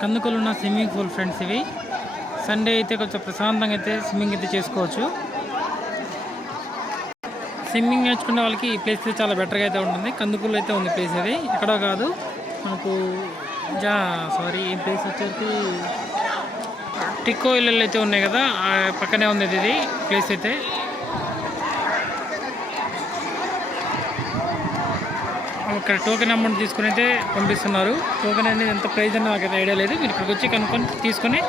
కందుకలు ఉన్న swimming pool friends ఇవి. Sunday అయితే కొంచెం ప్రశాంతంగా అయితే స్విమ్మింగ్ అయితే చేసుకోవచ్చు. స్విమ్మింగ్ నేర్చుకునే వాళ్ళకి ఈ ప్లేస్ అయితే చాలా బెటర్గా అయితే ఉంటుంది. కందుకూరులో అయితే ఉంది ప్లేస్ అది ఎక్కడో కాదు. మనకు జా సారీ ఈ ప్లేస్ వచ్చేసి టిక్కో ఇళ్ళు అయితే ఉన్నాయి కదా. పక్కనే ఉంది ఇది ప్లేస్ అయితే. ఇక్కడ టోకెన్ అమౌంట్ తీసుకుని అయితే పంపిస్తున్నారు. టోకెన్ అనేది ఎంత ప్రైజ్ అని అయితే ఐడియా లేదు. మీరు ఇక్కడికి వచ్చి కనుక్కొని తీసుకొని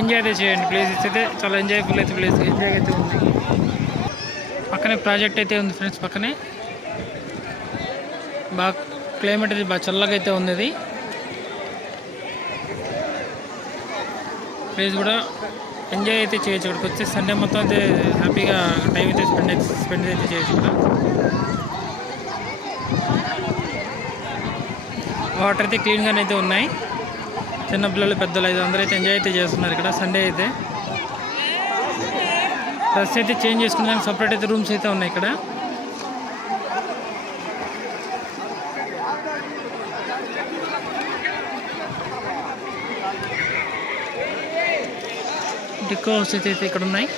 ఎంజాయ్ అయితే చేయండి. ప్లేస్ అయితే చాలా ఎంజాయ్ఫుల్ అయితే ప్లేస్ ఎంజాయ్ అయితే ఉంది. పక్కనే ప్రాజెక్ట్ అయితే ఉంది ఫ్రెండ్స్ పక్కనే. బాగా క్లైమేట్ అయితే బాగా చల్లగా అయితే ఉంది ప్లేస్ కూడా ఎంజాయ్ అయితే చేయొచ్చు. ఇక్కడికి వచ్చి సండే మొత్తం అయితే హ్యాపీగా టైం అయితే స్పెండ్ అయితే స్పెండ్ అయితే చేయొచ్చు. ఇక్కడ వాటర్ అయితే క్లీన్గానే అయితే ఉన్నాయి. చిన్నపిల్లలు పెద్దలు అయితే అందరూ అయితే ఎంజాయ్ అయితే చేస్తున్నారు ఇక్కడ. సండే అయితే. డ్రెస్ అయితే చేంజ్ చేసుకున్నాక సపరేట్ అయితే రూమ్స్ అయితే ఉన్నాయి ఇక్కడ. డికో హౌస్ అయితే ఇక్కడ ఉన్నాయి.